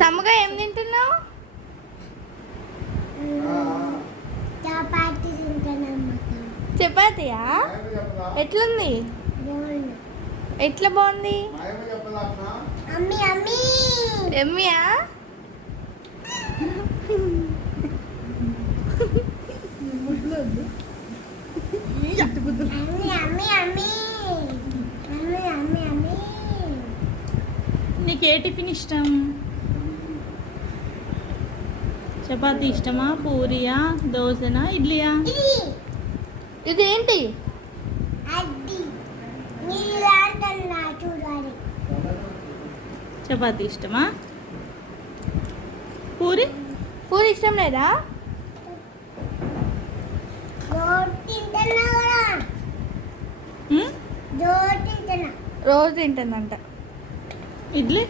సమ్మగా ఏం తింటున్నావు? చపాతీ తింటానమ్మా. చపాతీయా? ఎట్లుంది? ఎట్లా బాగుంది? అమ్మి అమ్మి ఎమ్మియా? అమ్మి అమ్మి అమ్మి అమ్మి అమ్మి అమ్మి. నీకు ఏ టిఫిన్ ఇష్టం? చపాతీ ఇష్టమా, పూరియా, దోశనా, ఇడ్లీయా? ఇదేంటి? అది నీళ్ళంటన్నా చూడాలి. చపాతీ ఇష్టమా? పూరి? పూరి ఇష్టం లేదా? రోజు తింటున్నా కూడా. ఉమ్? రోజు తింటున్నా. రోజు తింటుందంట. ఇడ్లీ?